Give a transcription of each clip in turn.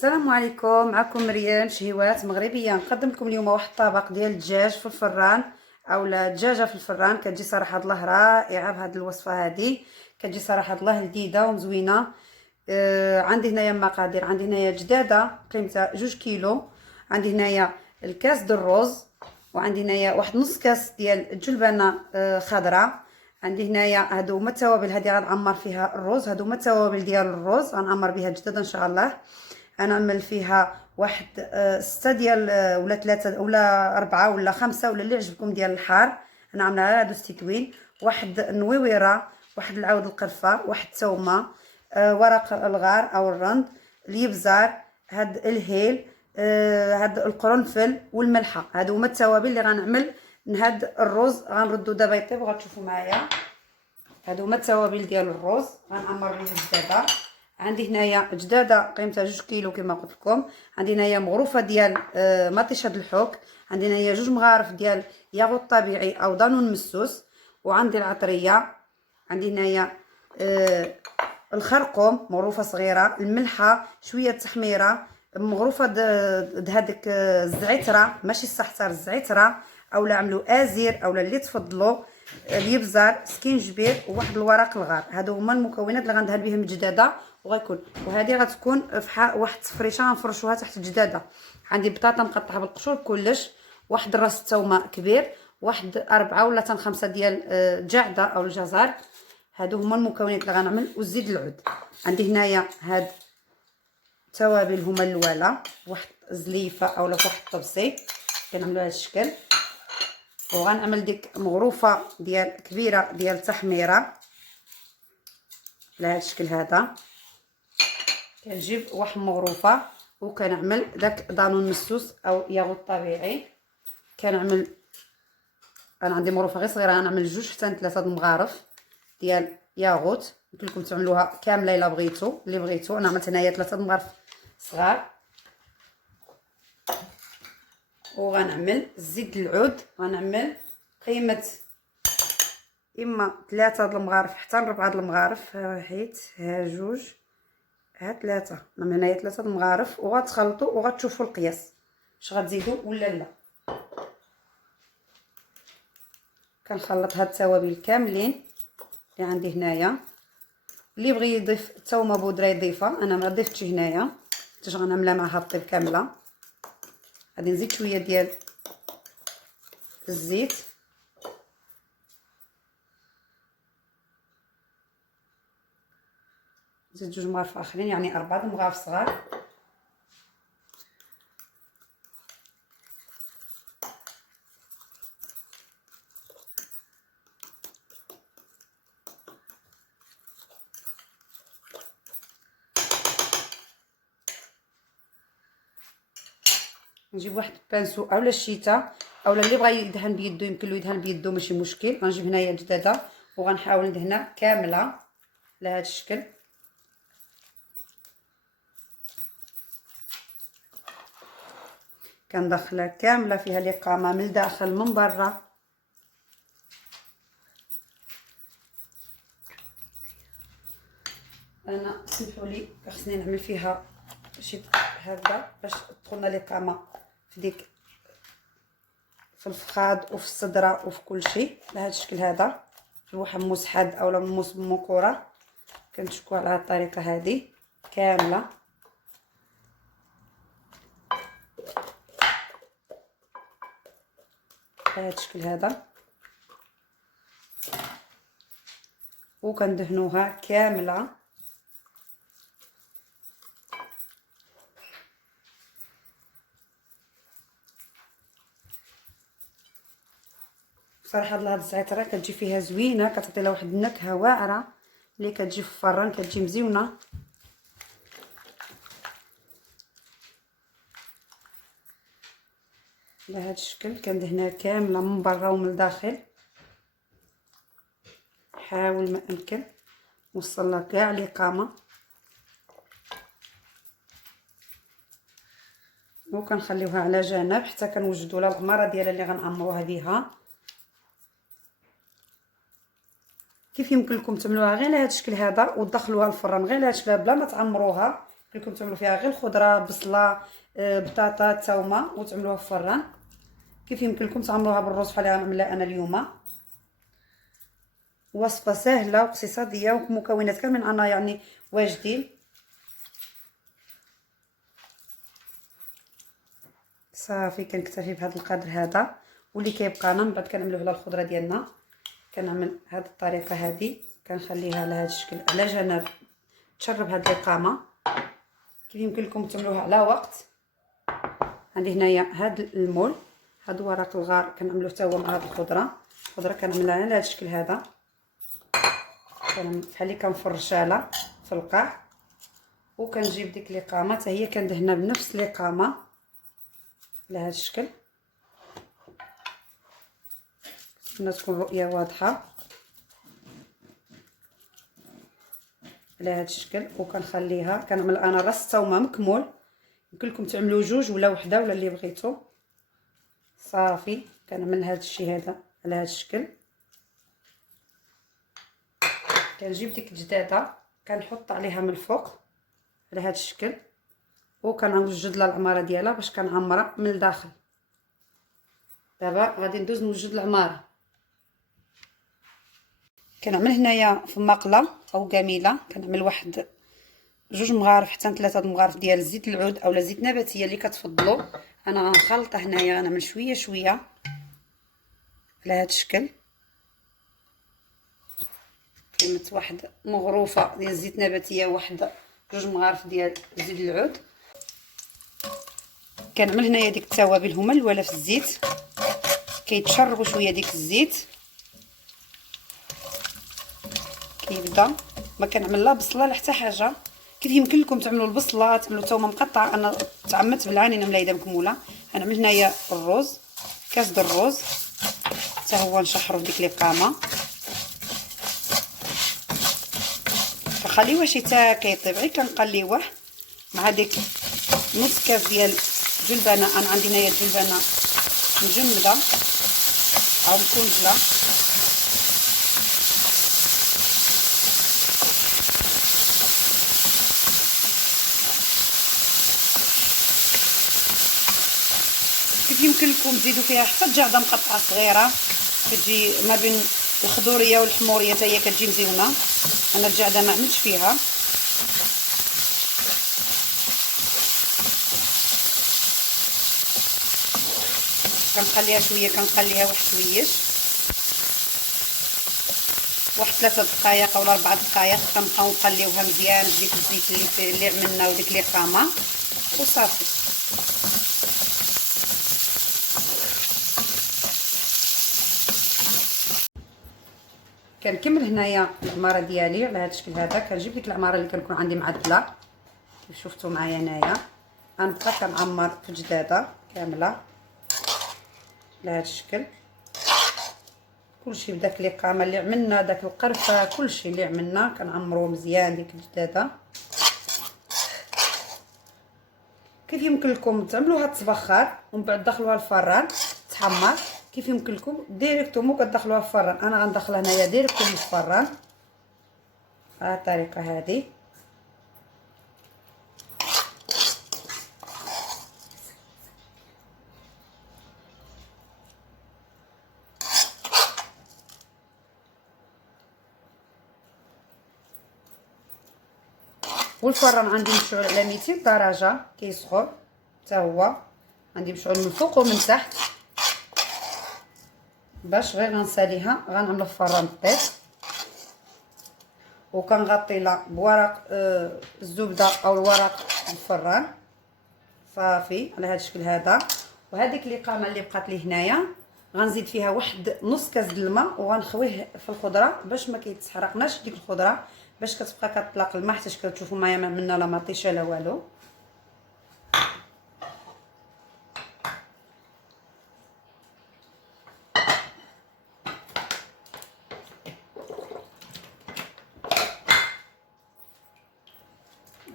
السلام عليكم، معكم مريم شهيوات مغربيه. نقدم لكم اليوم واحد الطبق ديال الدجاج في الفران اولا دجاجه في الفران. كتجي صراحه الله رائعه بهذه الوصفه. هذه كتجي صراحه الله لذيذه ومزوينه. عندي هنايا المقادير. عندي هنايا جداده قيمتها 2 كيلو. عندي هنايا الكاس ديال الرز، وعندي هنايا واحد نص كاس ديال الجلبانه خضراء. عندي هنايا هادو هما التوابل. هذه غنعمر فيها الرز. هادو هما التوابل ديال الرز غنعمر بها الجداده ان شاء الله. غنعمل فيها واحد 6 ديال ولا 3 ولا 4 ولا 5 ولا اللي عجبكم ديال الحار. انا عامله على هادو التكوين. واحد النويويره، واحد العود القرفه، واحد الثومه، ورق الغار او الرند، اليبزار، هاد الهيل، هاد القرنفل والملحه. هادو هما التوابل اللي غنعمل هاد الرز. غنردو دابا يطيب وغتشوفوا معايا. هادو هما التوابل ديال الرز غنعمر بهم الجداده. عندي هنايا جداده قيمتها 2 كيلو كما قلت لكم. عندي هنايا مغروفه ديال مطيشه د الحوك. عندي هنايا 2 مغارف ديال ياغوت طبيعي او دانون مسوس. وعندي العطريه. عندي هنايا الخرقوم مغروفه صغيره، الملحه، شويه تحميره، مغروفه هذيك الزعتره ماشي السحتر، الزعتره اولا عملوا ازير اولا اللي تفضلوا، اليبزار، سكينجبير، وواحد الورق الغار. هادو هما المكونات اللي غندهن بهم الجداده. وغيكون وهذه غتكون في واحد التفريشه غنفرشوها تحت الجداده. عندي بطاطا مقطعه بالقشور كلش، واحد راس الثومه كبير، واحد 4 ولا 5 ديال الجعده او الجزر. هادو هما المكونات اللي غنعمل. والزيت العود. عندي هنايا هاد التوابل هما الاولى، واحد زليفه اولا واحد الطبسي كنعملوا هذا الشكل. وغنعمل ديك مغروفه ديال كبيره ديال التحميره على هذا الشكل. هذا كنجيب واحد مغروفه وكنعمل داك دانون مسوس او ياغوت طبيعي. كنعمل انا عندي مغروفه غير صغيره، غنعمل 2 حتى 3 المغارف ديال ياغوت. قلت لكم تعملوها كامله الا بغيتو اللي بغيتو. انا عملت هنايا 3 المغارف صغار. وغنعمل الزيت العود. غنعمل قيمه اما 3 د المغارف حتى 4 د المغارف. ها حيت ها 2 ها 3. من هنايا 3 د المغارف. وغتخلطوا وغتشوفوا القياس واش غتزيدوا ولا لا. كنخلط هاد التوابل كاملين اللي عندي هنايا. اللي بغي يضيف الثومه بودره يضيفها، انا ما ضفتش هنايا حيت غنعملها معها الطيب كامله. غادي نزيد شويه ديال الزيت. نزيد 2 مغارف اخرين يعني 4 مغارف صغار. نجيب واحد البانسو اولا الشيتا اولا اللي بغى يدهن بيدو يمكن له يدهن بيدو ماشي مشكل. غنجيب هنايا الجداده وغنحاول ندهنها كامله على هذا الشكل. كندخلها كامله فيها الإقامة من الداخل من برا. انا سمحوا لي خصني نعمل فيها شي هكذا باش تدخلنا الإقامة في ديك في الفخاد وفي الصدره وفي كل شيء على هذا الشكل. هذا في محمص حاد اولا محمص بمكوره. كنشكو على هذه الطريقه هذه كامله. على هذا الشكل هذا. وكندهنوها كامله. صراحه هاد الزعتره كتجي فيها زوينه، كتعطي لها واحد النكهه واعره اللي كتجي في الفران، كتجي مزيونه. على هذا الشكل كندهنها كامله من برا ومن الداخل. حاول ما امكن نوصلها كاع الإقامة. وكنخليوها على جنب حتى كنوجدوا لها الغماره ديالها اللي غنعمروها بها. كيف يمكن لكم تعملوها غير على هذا الشكل هذا وتدخلوها الفران غير على هذا الشكل بلا ما تعمروها. لكم تعملوا فيها غير الخضره، بصله، بطاطا، ثومه، وتعملوها في الفران. كيف يمكن لكم تعملوها بالرز بحال اللي غنعملها انا اليوم. وصفه سهله واقتصاديه ومكونات كاملين انا يعني واجدين. صافي كنكتفي بهذا القدر هذا، واللي كيبقى لنا من بعد كنعملوه على الخضره ديالنا. كنعمل هذه الطريقه هذه، كنخليها على هذا الشكل على جنب تشرب هذه القامه. كيف يمكن لكم تعملوها على وقت. عندي هنايا هذا المول، هذا ورق الغار كنعملوه حتى هو مع هذه الخضره كنعملها على هذا الشكل هذا، بحال اللي كنفرشها في القاع. وكنجيب ديك الاقامه حتى هي كندهنها بنفس الاقامه على هذا الشكل. نتمنى تكون الرؤيه واضحه على هذا الشكل. وكنخليها كنعمل انا راس الثومه مكمول، يمكن لكم تعملوا جوج ولا وحده ولا اللي بغيتو. صافي كنعمل هذا الشيء هذا على هذا الشكل. كنجيب ديك الجداده كنحط عليها من الفوق على هذا الشكل، وكنوجد لها العماره ديالها باش كنعمرها من الداخل. دابا غادي ندوز نوجد العماره. كنعمل هنايا في مقله او قميله، كنعمل واحد 2 مغارف حتى 3 مغارف ديال زيت العود اولا زيت نباتيه اللي كتفضلوا. انا غنخلطها هنايا، غنعمل شويه شويه على هذا الشكل. كلمه واحد مغروفه ديال زيت نباتيه، واحد 2 مغارف ديال زيت العود. كنعمل هنايا ديك التوابل هما الاولى في الزيت، كيتشربوا شويه ديك الزيت. كيبدا ما كنعمل لا بصله لا حتى حاجه. كيف يمكن لكم تعملوا البصله، تعملوا ثومه مقطعه، انا تعمدت بالعاني نعملها اذا مكموله. غنعمل هنايا الرز، كاس ديال الرز حتى هو نشحرو في ديك القامه، كنخليوه شي تا كيطيب، غير كنقليوه مع ديك نص كاس ديال جلبانه. انا عندي هنايا الجلبانه مجمده او مكونجله. كيف يمكن لكم تزيدوا فيها حتى الجعده مقطعه صغيره، كتجي ما بين الخضوريه والحموريه حتى هي كتجي مزيونه. انا الجعده ما عملتش فيها. كنخليها شويه، كنخليها واحد شويش، واحد 3 دقائق اولا 4 دقائق. كنبقاو نقليوها مزيان بديك الزيت اللي عملنا وديك الاقامه وصافي. كنكمل هنايا العماره ديالي على هذا الشكل هذا. كنجيب ديك العماره اللي كنكون عندي معدله كيف شفتوا معايا هنايا. غنبقى كنعمر في الجداده كامله على هذا الشكل. كلشي بداك الاقامه اللي عملنا، داك القرفه، كلشي اللي عملنا كنعمروه مزيان ديك الجداده. كيف يمكن لكم تعملوها تبخر ومن بعد تدخلوها الفران تحمر. كيف يمكن لكم ديريكتومون كتدخلوها في الفران. انا غندخلها هنايا ديريكتومون في الفران على الطريقه هذه. والفران عندي مشعول على 200 درجه كيسخن حتى هو. عندي مشعول من الفوق ومن تحت باش غير غنساليها غنعملها في الفران طيب. وكنغطي لها بورق الزبده او الورق الفران. صافي على هذا الشكل هذا. وهذيك الاقامه اللي بقات لي هنايا غنزيد فيها واحد نص كاس د الماء وغنخويه في الخضره باش ما كيتحرقناش ديك الخضره، باش كتبقى كتطلق الماء حتى كتشوفوا معايا ما عملنا لا مطيشه لا والو.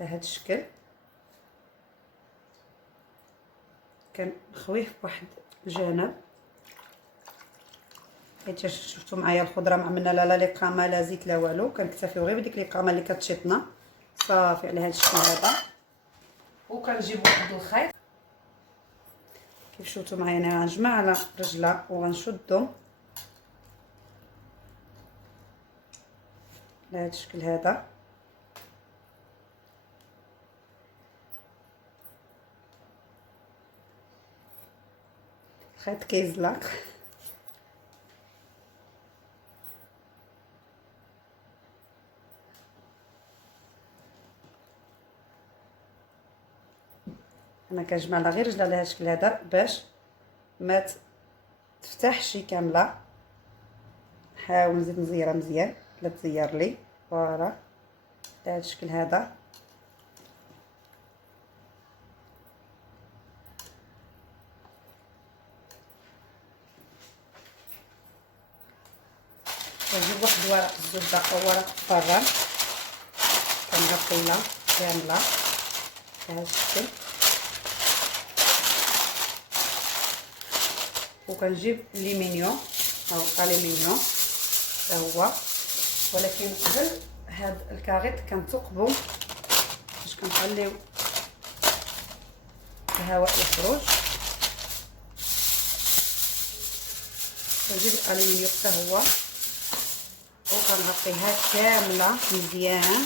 على هذا الشكل كنخويه في واحد الجانب حيت شفتوا معايا الخضره ما عملنا لا الاقامه لا زيت لا والو. كنكتفيو غير بديك الاقامه اللي كتشيطنا. صافي على هذا الشكل هذا وكنجيب واحد الخيط كيف شفتوا معايا. انا غنجمع على رجله وغنشدو بهذا الشكل هذا. الخيط كيزلق. انا كنجمع على غير رجل على هذا الشكل هذا باش ما تفتحش كامله. نحاول نزيد نزيرها مزيان لا تزير لي. فوالا بهذا الشكل هذا. كنجيب واحد ورق الزبده او ورق الفران كنغطيها كامله بهذا الشكل، وكنجيب ليمينيوم او الومنيوم حتى هو. ولكن قبل هاد الكاريط كنثقبو باش كنخليو الهواء يخرج. كنجيب الالومنيوم حتى هو وكنغطيها كامله مزيان.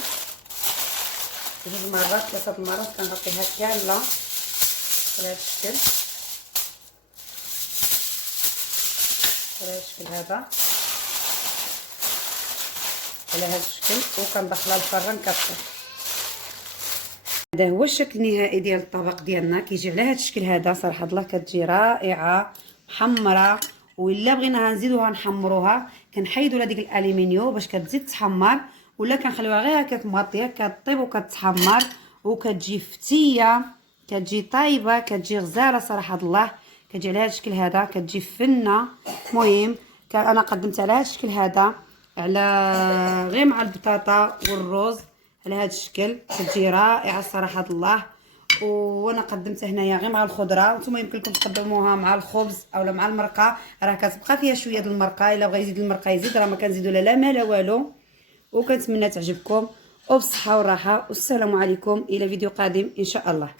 جوج مرات 3 مرات كنغطيها كامله بهذا الشكل، بهذا الشكل هذا على هذا الشكل، وكندخلها الفران كطيب. هذا هو الشكل النهائي ديال الطبق ديالنا. كيجي على هذا الشكل هذا صراحه الله كتجي رائعه محمره. وإلا بغيناها نزيدوها نحمروها كنحيدوا لها ديك الالومنيوم باش كتزيد تحمر، ولا كنخليوها غير هكاك مغطيه كطيب وكتحمر وكتجي فتيه، كتجي طايبه، كتجي غزاله صراحه الله. كتجي على هذا الشكل هذا كتجي فنه. المهم انا قدمت على هذا الشكل هذا على غير مع البطاطا والرز على هذا الشكل، كتجي رائعه صراحه الله. وانا قدمتها هنايا غير مع الخضره، وانتم يمكن لكم تقدموها مع الخبز اولا مع المرقه. راه كتبقى فيها شويه د المرقه، الا بغى يزيد المرقه يزيد، راه ما كنزيدو لا ما لا والو. وكنتمنى تعجبكم وبصحه وراحه، والسلام عليكم الى فيديو قادم ان شاء الله.